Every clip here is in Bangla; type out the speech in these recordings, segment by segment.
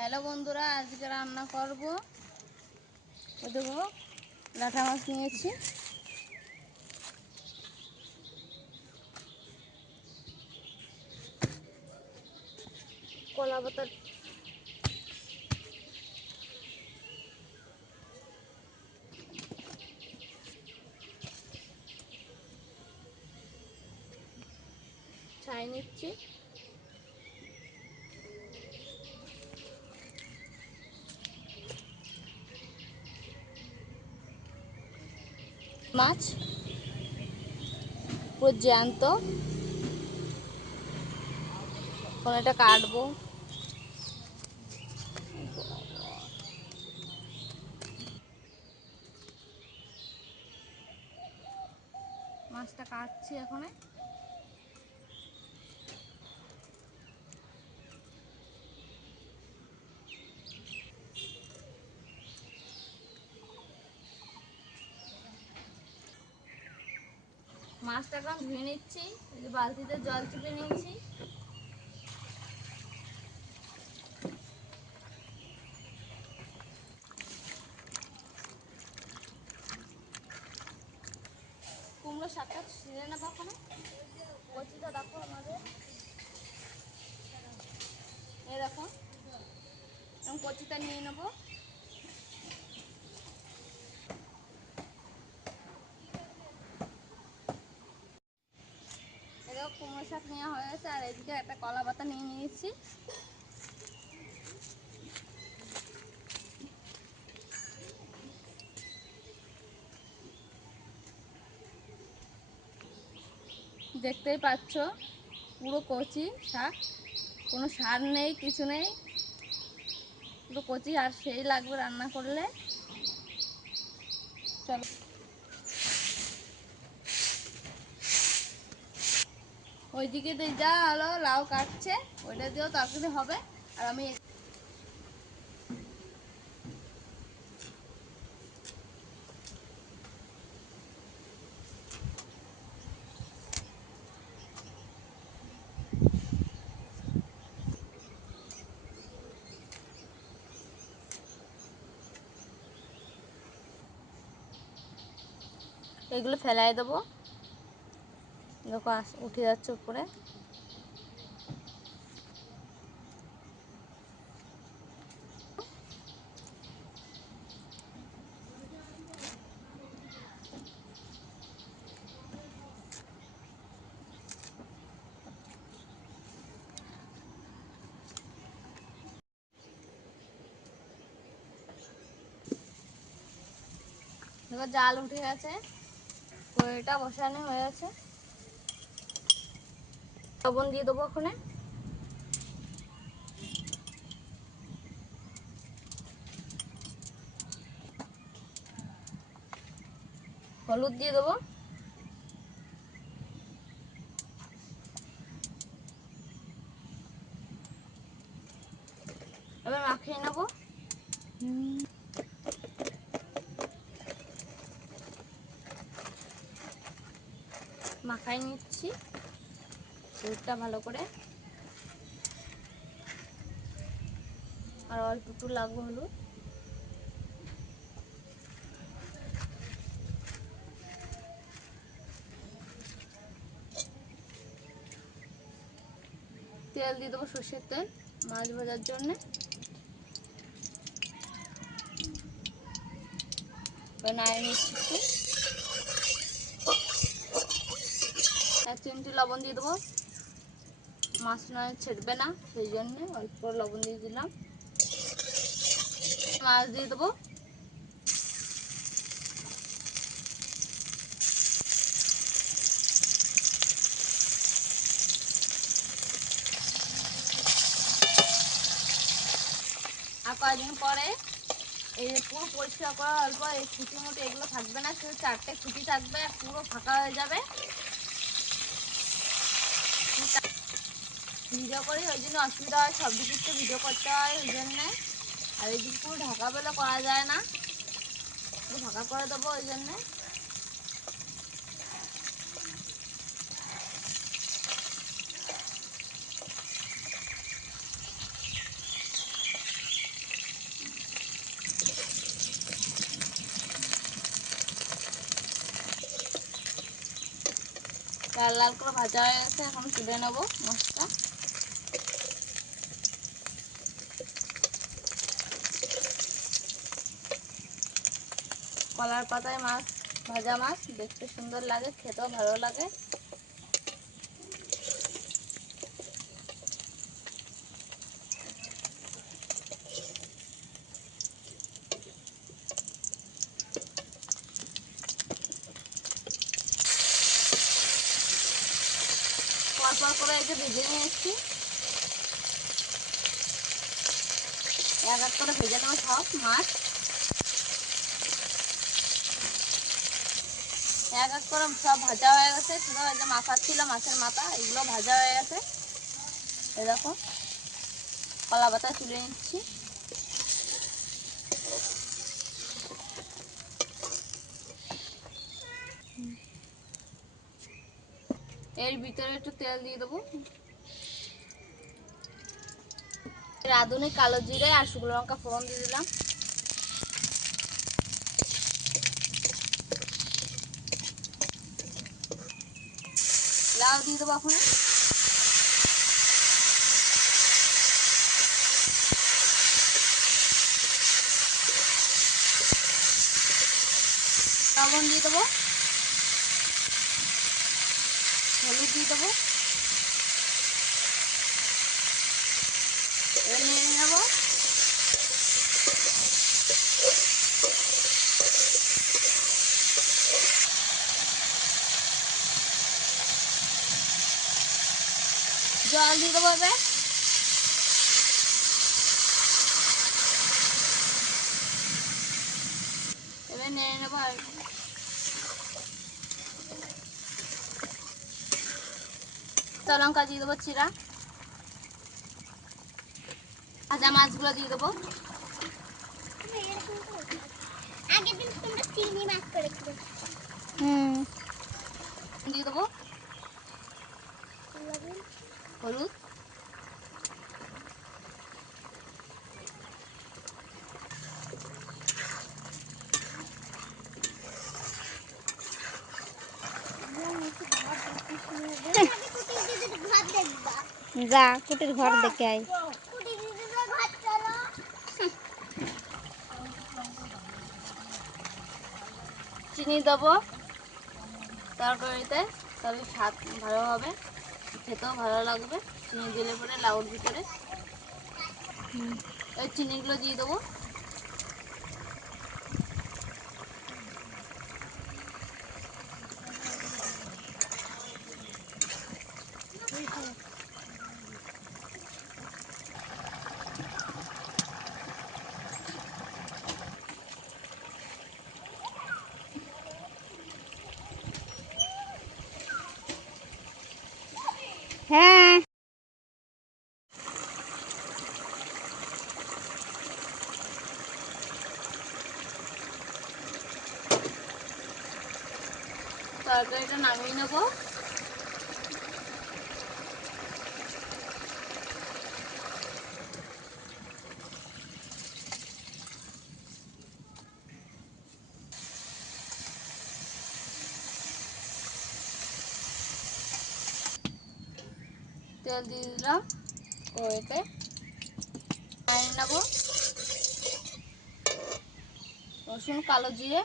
হ্যালো বন্ধুরা আজকে রান্না করব। দেখো লাটা মাছ নিয়েছি। কলা পাতার ছাই নিচ্ছি। মাছ পুরো জ্যান্ত। একটা কাটবো। মাছটা কাটছি এখন। মাছটা এখন ধুয়ে নিচ্ছি বালতিতে জল চেপে নিয়েছি। কুমড়ো শাকটা ছিঁড়ে নেব ওখানে কচিটা দেখো আমাদের। দেখো এবং কচিটা নিয়ে নেব এদিকে কুমড়ো শাক নেওয়া হয়েছে, আর এদিকে একটা কলা পাতা নিয়ে নিয়েছি। দেখতেই পাচ্ছ, পুরো কচি শাক, কোনো সার নেই, কিছু নেই। পুরো কচি আর সেই লাগবে রান্না করলে। চলো। ওইদিকে যা হলো লাউ কাটছে ওইটা দিয়েও তরকারি হবে। আর আমি এগুলো ফেলাই দেবো। দেখো আস উঠে যাচ্ছে উপরে। জাল উঠে গেছে। কড়াইটা বসানো হয়ে গেছে। লবণ দিয়ে দেবো ওখানে। হলুদ দিয়ে দেবো। এবার মাখিয়ে নেব। মাখাই নিচ্ছি। দুধটা ভালো করে। আর অল্প একটু লাগবে হলুদ। তেল দিয়ে দেবো সর্ষের তেল মাছ ভাজার জন্যে। নাড়িয়ে নিচ্ছি এক চিমটি লবণ দিয়ে দেবো। মাছ নয়, ছেড়বে না, সেই জন্য অল্প লবণ দিয়ে দিলাম। মাছ দিয়ে দেবো। আর কয়েকদিন পরে এই পুরো পরিষ্কার করা অল্প, এই খুঁটি মুটি এগুলো থাকবে না, শুধু চারটে খুঁটি থাকবে, পুরো ফাঁকা হয়ে যাবে। ভিডিও করি, ওই জন্য অসুবিধা হয়, সব দিক থেকে ভিডিও করতে হয়, ওই জন্যে। আর এই দিক ঢাকা বেলা করা যায় না। ঢাকা করে দেবো, ওই জন্যে। লাল লাল করে ভাজা হয়ে গেছে, এখন তুলে নেব, মশলা। কলার পাতায় মাছ, ভাজা মাছ, দেখতে সুন্দর লাগে, খেতেও ভালো লাগে। করে ভেজে নিয়ে এসেছি এক এক করে ভেজে নেব সব মাছ। এক এক করে সব ভাজা হয়ে গেছে। শুধু যে মাথা ছিল, মাছের মাথা, এগুলো ভাজা হয়ে গেছে। এই দেখো, কলা পাতা তুলে নিচ্ছি। এর ভিতরে একটু তেল দিয়ে দেবো। রাঁধুনি কালো জিরে আর শুকনো লঙ্কা ফোড়ন দিয়ে দিলাম। লাউ দিয়ে দেবো এখন। লবণ দিয়ে দেবো হলুদ দিয়ে দেবো এবার নিয়ে নেব জল দিয়ে দেবো এবার। এবার নিয়ে নেব আর লঙ্কা দিয়ে দেবো চিরা। ভাজা মাছগুলো দিয়ে দেবো। আগের দিন তোমরা চিংড়ি মাছ করেছিলে। হুম। দিয়ে দেবো। হলুদ। যা কুটির ঘর দেখে চলো চিনি দেবো। তরকারিতে তবে স্বাদ ভালো হবে। খেতেও ভালো লাগবে। চিনি দিলে পরে লাউর ভিতরে। এই চিনিগুলো দিয়ে দেবো। তরকারিটা নামিয়ে নেব। তেল দিয়ে দিলাম কড়াইতে। নামিয়ে নেব। রসুন কালো জিরে।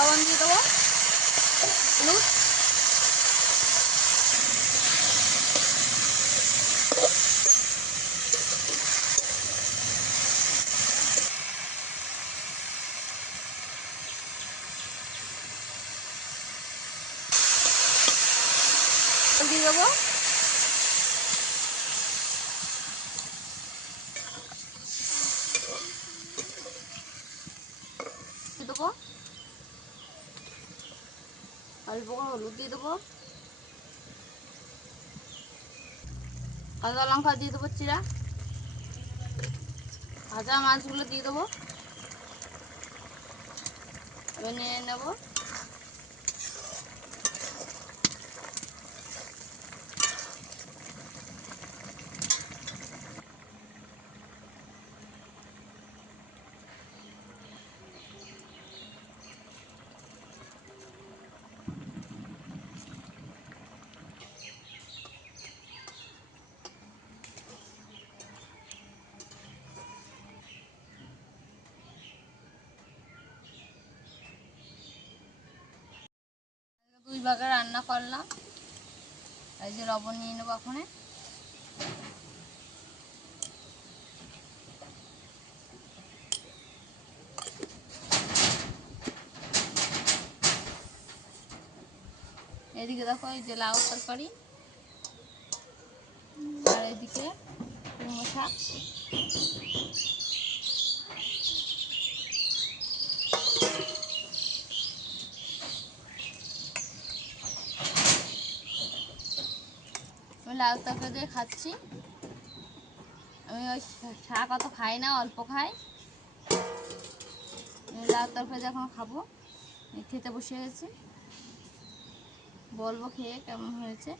লবণ দিয়ে দেবো হলুদ জল দিয়ে দেবো দিয়ে দেবো অল্প করে হলুদ দিয়ে দেবো? কাঁচা লঙ্কা দিয়ে দেবো চিরা। ভাজা মাছগুলো দিয়ে দেবো। এবার নিয়ে নেব। দুই রান্না করলাম। এই যে লবণ নিয়ে নেব ওখানে এদিকে দেখো, এই যে লাউ তরকারি। আর এদিকে কুমড়ো লাউ তরকারি দিয়ে খাচ্ছি। আমি ওই শাক অত খাই না, অল্প খাই। লাউ তরকারি যখন খাব। খেতে বসে গেছি। বলব খেয়ে কেমন হয়েছে।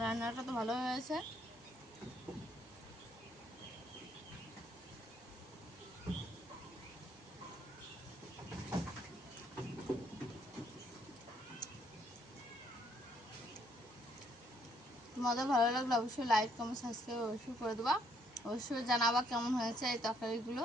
রান্নাটা তো ভালো হয়েছে। তোমাদের ভালো লাগলে অবশ্যই লাইক কমেন্ট সাবস্ক্রাইব অবশ্যই করে দেবা। অবশ্যই জানাবা কেমন হয়েছে এই তরকারিগুলো।